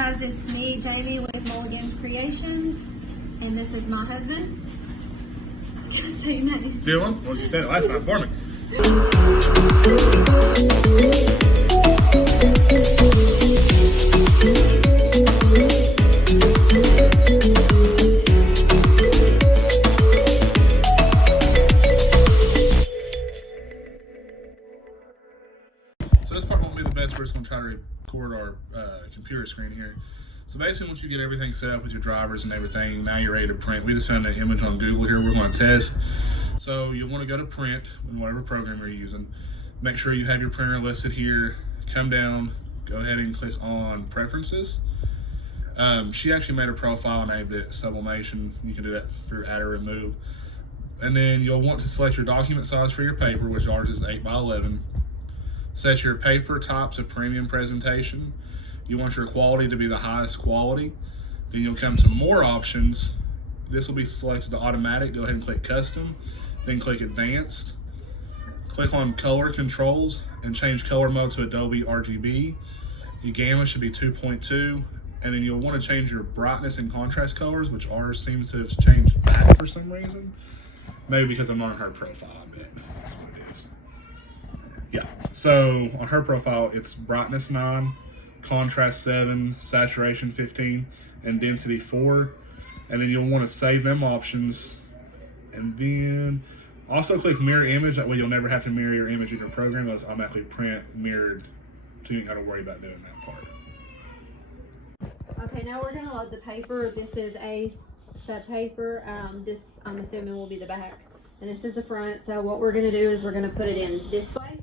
guys, it's me, Jamie, with Mulligan Creations, and this is my husband. I can't say your name. Dylan? Well, you said it last time for me. So this part won't be the best. We're just going to try to record our computer screen here. So basically, once you get everything set up with your drivers and everything, now you're ready to print. We just found an image on Google here we're going to test. So you'll want to go to print in whatever program you're using. Make sure you have your printer listed here. Come down, go ahead and click on preferences. She actually made a profile and named it sublimation. You can do that through add or remove. And then you'll want to select your document size for your paper, which ours is 8x11. Set your paper type to premium presentation. You want your quality to be the highest quality. Then you'll come to more options. This will be selected to automatic. Go ahead and click custom, then click advanced. Click on color controls and change color mode to Adobe RGB. Your gamma should be 2.2. And then you'll want to change your brightness and contrast colors, which ours seems to have changed back for some reason. Maybe because I'm not on her profile, I bet. That's what it is. Yeah, so on her profile, it's brightness 9, contrast 7, saturation 15, and density 4. And then you'll want to save them options. And then also click mirror image. That way you'll never have to mirror your image in your program. It'll automatically print mirrored, so you ain't got to worry about doing that part. Okay, now we're going to load the paper. This is a set paper. This, I'm assuming, will be the back. And this is the front. So what we're going to do is we're going to put it in this way.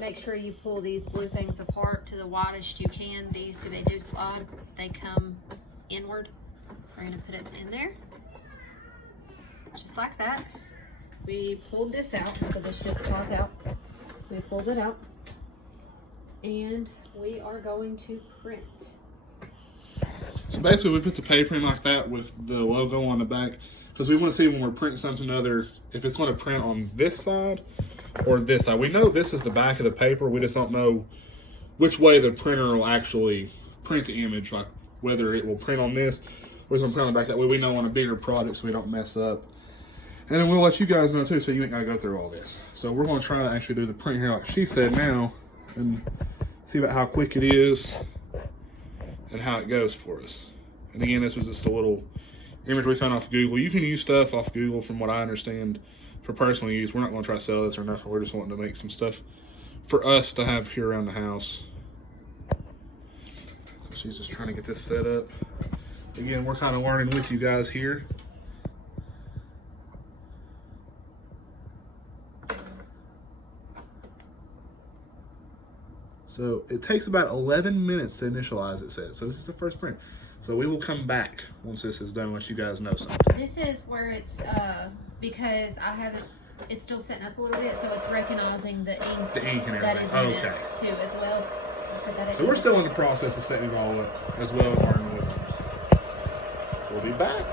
Make sure you pull these blue things apart to the widest you can. These, so they do slide. They come inward. We're going to put it in there. Just like that. We pulled this out, so this just slides out. We pulled it out. And we are going to print. So basically we put the paper in like that with the logo on the back because we want to see when we're printing something other, if it's going to print on this side or this side. We know this is the back of the paper. We just don't know which way the printer will actually print the image, like whether it will print on this or it's going to print on the back. That way we know on a bigger product so we don't mess up. And then we'll let you guys know too, so you ain't got to go through all this. So we're going to try to actually do the print here like she said now and see about how quick it is and how it goes for us. And again, this was just a little image we found off Google. You can use stuff off Google from what I understand for personal use. We're not going to try to sell this or nothing. We're just wanting to make some stuff for us to have here around the house. She's just trying to get this set up. Again, we're kind of learning with you guys here. So it takes about 11 minutes to initialize, it says. So this is the first print. So we will come back once this is done, once you guys know something. This is where it's, because I haven't, it's still setting up a little bit, so it's recognizing the ink, and that is in everything. it too as well. So we're still in the process of setting it all up as well and learning with us. We'll be back.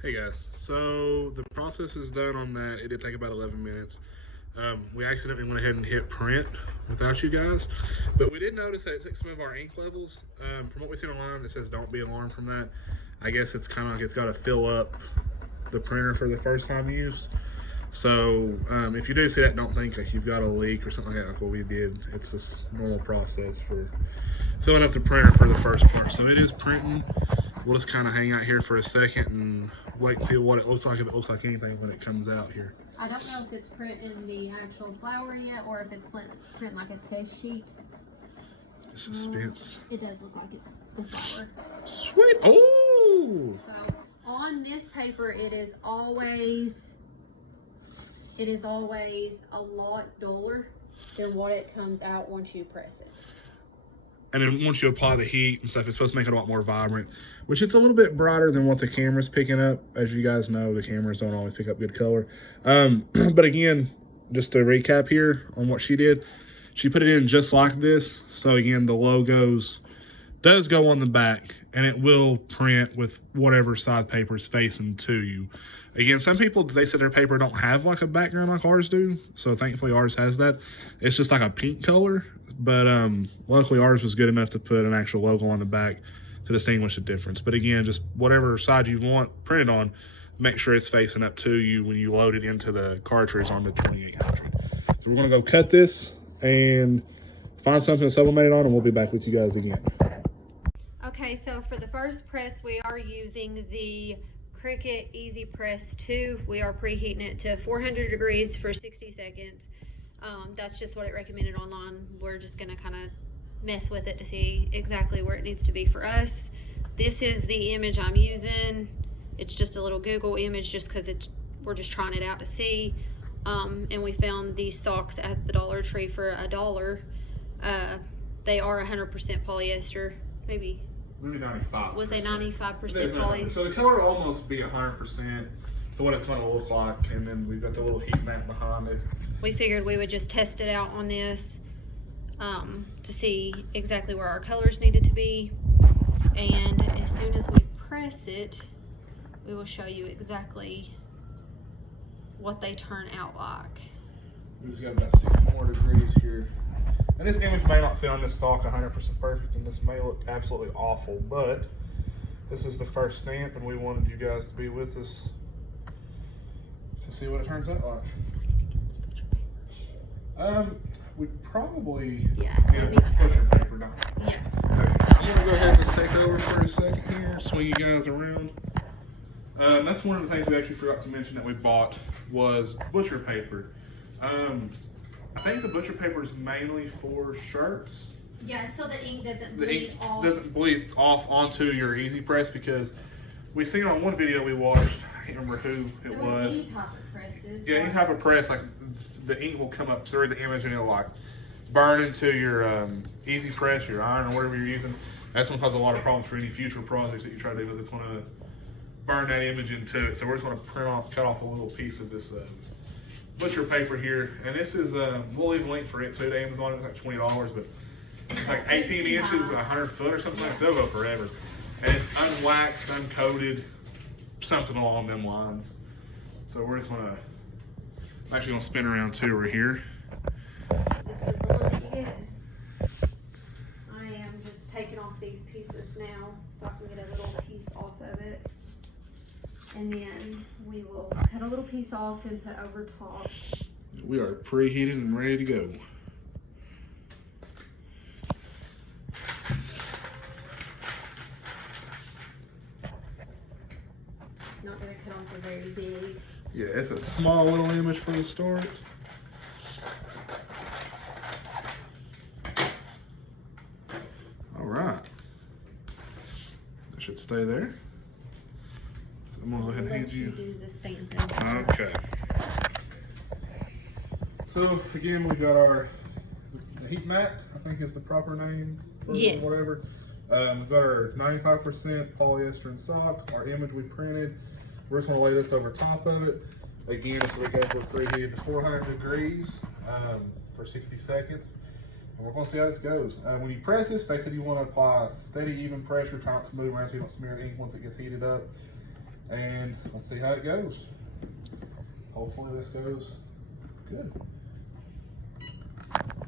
Hey guys, so the process is done on that. It did take about 11 minutes. We accidentally went ahead and hit print without you guys, but we did notice that it took some of our ink levels. From what we've seen online, it says don't be alarmed from that. I guess it's kind of like it's got to fill up the printer for the first time use. So if you do see that, don't think like you've got a leak or something like that, like what we did. It's just normal process for filling up the printer for the first part. So it is printing. We'll just kind of hang out here for a second and wait to see what it looks like, if it looks like anything when it comes out here. I don't know if it's printing the actual flower yet or if it's print like a test sheet. Suspense. It does look like it's the flower. Sweet. Oh! So on this paper, it is always a lot duller than what it comes out once you press it. And then once you apply the heat and stuff, it's supposed to make it a lot more vibrant, which it's a little bit brighter than what the camera's picking up. As you guys know, the cameras don't always pick up good color. But again, just to recap here on what she did, she put it in just like this. So again, the logos does go on the back, and it will print with whatever side paper is facing to you. Again, some people, they said their paper don't have like a background like ours do, so thankfully ours has that. It's just like a pink color, but luckily ours was good enough to put an actual logo on the back to distinguish the difference. But again, just whatever side you want printed on, make sure it's facing up to you when you load it into the cartridge on the 2800. So we're gonna go cut this and find something to sublimate it on, and we'll be back with you guys again. Okay, so for the first press, we are using the Cricut Easy Press 2. We are preheating it to 400 degrees for 60 seconds. That's just what it recommended online. We're just gonna kind of mess with it to see exactly where it needs to be for us. This is the image I'm using. It's just a little Google image just because we're just trying it out to see. And we found these socks at the Dollar Tree for $1. They are 100% polyester, maybe 95. Was they 95% poly? So the color will almost be 100% to what it's going to look like, and then we've got the little heat mat behind it. We figured we would just test it out on this to see exactly where our colors needed to be, and as soon as we press it, we will show you exactly what they turn out like. We just got about 60 more degrees here. And this image may not film this stock 100% perfect, and this may look absolutely awful, but this is the first stamp, and we wanted you guys to be with us to see what it turns out like. We probably need a pusher paper down. Yeah. Okay, so I'm gonna go ahead and just take over for a second here, swing you guys around. That's one of the things we actually forgot to mention that we bought was butcher paper. I think the butcher paper is mainly for shirts. Yeah, so the ink doesn't The bleed ink off. doesn't bleed off onto your Easy Press, because we seen on one video we watched, I can't remember who it was. Any type of presses. Yeah, any type of press, like the ink will come up through the image and it'll like burn into your Easy Press, your iron, or whatever you're using. That's going to cause a lot of problems for any future projects that you try to do with it. It's going to burn that image into it. So we're just going to cut off a little piece of this butcher paper here, and this is we'll leave a link for it too to Amazon. It's like $20, but it's like 18 inches, 100 foot or something like that. They'll go forever, and it's unwaxed, uncoated, something along them lines. So we're just gonna, I'm actually gonna spin around too over here. This is the one that you get. I am just taking off these pieces now so I can get a little piece off of it. And then we will cut a little piece off and put over top. We are preheated and ready to go. Not going to cut off a very big. Yeah, it's a small little image for the start. All right. That should stay there. I'm gonna go ahead and hand you. Do the stamping. Okay. So again, we've got our heat mat, I think is the proper name for Yes. whatever. We've got our 95% polyester and sock, our image we printed. We're just gonna lay this over top of it. Again, this we're preheated to 400 degrees for 60 seconds. And we're gonna see how this goes. When you press this, they said you wanna apply steady, even pressure, try not to move around so you don't smear ink once it gets heated up. And let's see how it goes. Hopefully this goes good.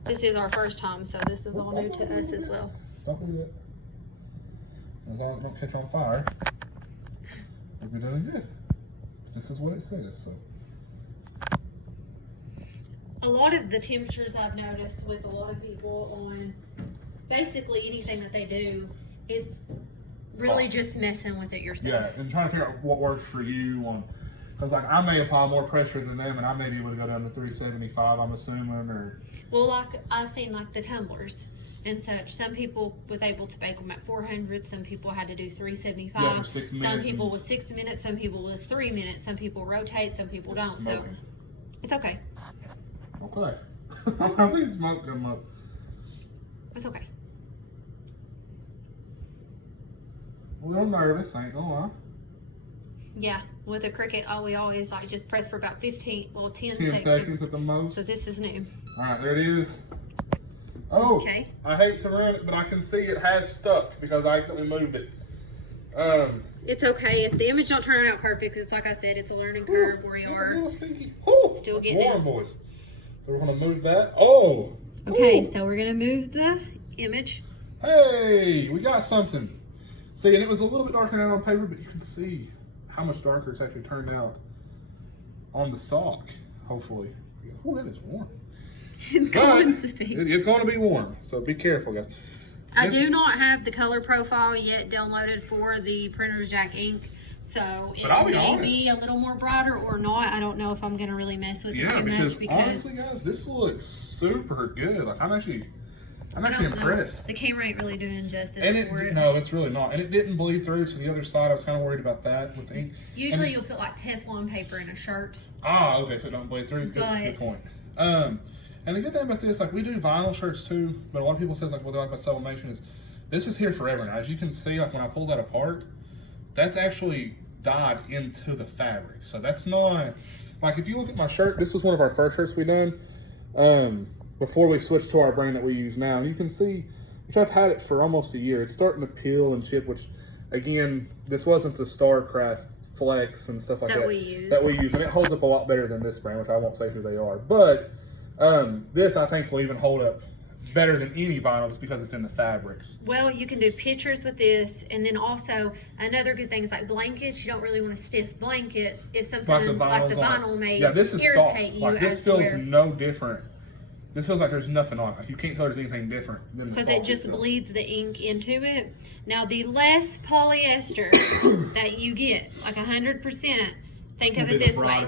This is our first time, so this is all new to us as well. Don't do that. As long as it don't catch on fire, we'll be doing good. This is what it says, so. A lot of the temperatures I've noticed with a lot of people on basically anything that they do, it's really just messing with it yourself. Yeah, and trying to figure out what works for you on, because like I may apply more pressure than them, and I may be able to go down to 375, I'm assuming, or. Well, like I've seen like the tumblers and such. Some people was able to bake them at 400. Some people had to do 375. Yeah, for 6 minutes. Some people was 6 minutes. Some people was 3 minutes. Some people rotate. Some people don't. Smoking. So it's okay. Okay. I think smoke come up. It's okay. Well, I'm nervous, ain't gonna lie. Yeah, with a Cricut, we always like just press for about 10 10 seconds at the most. So this is new. Alright, there it is. Oh, Okay. I hate to ruin it, but I can see it has stuck because I accidentally moved it. It's okay if the image don't turn out perfect. It's like I said, it's a learning curve where you are still getting warm, it. boys. So we're gonna move that. Oh. Okay, Ooh. so we're gonna move the image. Hey, we got something. See, and it was a little bit darker than on paper, but you can see how much darker it's actually turned out on the sock. Hopefully. Oh, that is warm. It's going to be. It's going to be warm, so be careful, guys. I do not have the color profile yet downloaded for the Printer's Jack ink, so it may be a little more brighter or not. I don't know if I'm going to really mess with it too much because honestly, guys, this looks super good. Like I'm actually impressed. The camera ain't really doing justice for it. No, it's really not. And it didn't bleed through to the other side. I was kind of worried about that with ink. Usually you'll put like Teflon paper in a shirt. Ah, okay, so it don't bleed through. Good point. And the good thing about this, like we do vinyl shirts too, but a lot of people says like what they like about sublimation is this is here forever now. As you can see, like when I pull that apart, that's actually dyed into the fabric. So that's not, like if you look at my shirt, this was one of our first shirts we done before we switched to our brand that we use now. And you can see, which I've had it for almost a year, it's starting to peel and chip, which again, this wasn't the StarCraft Flex and stuff like that that we use, and it holds up a lot better than this brand, which I won't say who they are. But this I think will even hold up better than any vinyl just because it's in the fabrics. Well, you can do pictures with this, and then also another good thing is like blankets. You don't really want a stiff blanket if something like the vinyl may irritate you. Like this feels no different. This feels like there's nothing on it. You can't tell there's anything different than because it just bleeds the ink into it. Now the less polyester that you get, like 100%, think of it this way.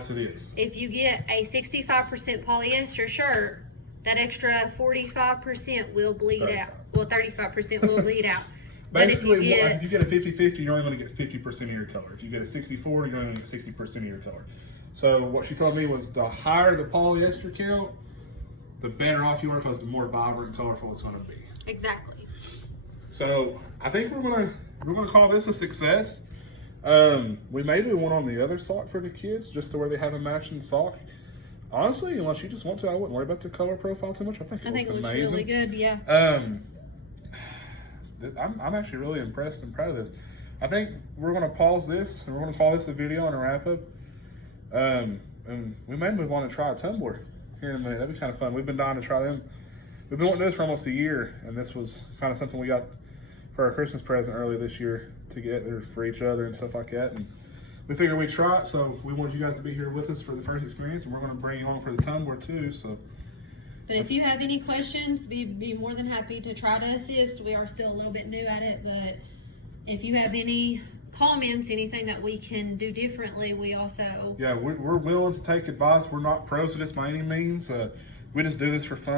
If you get a 65% polyester shirt, that extra 45% will bleed out. Well, 35% will bleed out. Basically, if you get a 50-50, you're only going to get 50% of your color. If you get a 60-40, you're only going to get 60% of your color. So what she told me was the higher the polyester count, the better off you are because the more vibrant and colorful it's going to be. Exactly. So I think we're gonna call this a success. We may do one on the other sock for the kids, just to where they have a matching sock. Honestly, unless you just want to, I wouldn't worry about the color profile too much. I think it looks amazing. Really good, yeah. I'm actually really impressed and proud of this. I think we're gonna pause this and we're gonna call this a video and a wrap up. And we may move on and try a tumbler here in a minute. That'd be kind of fun. We've been dying to try them. We've been wanting this for almost a year, and this was kind of something we got for our Christmas present early this year to get there for each other and stuff like that. And we figured we'd try it, so we wanted you guys to be here with us for the first experience, and we're going to bring you along for the tumbler too. So, but if you have any questions, be more than happy to try to assist. We are still a little bit new at it, but if you have any comments, anything that we can do differently, we also... Yeah, we're willing to take advice. We're not pros at this by any means. We just do this for fun.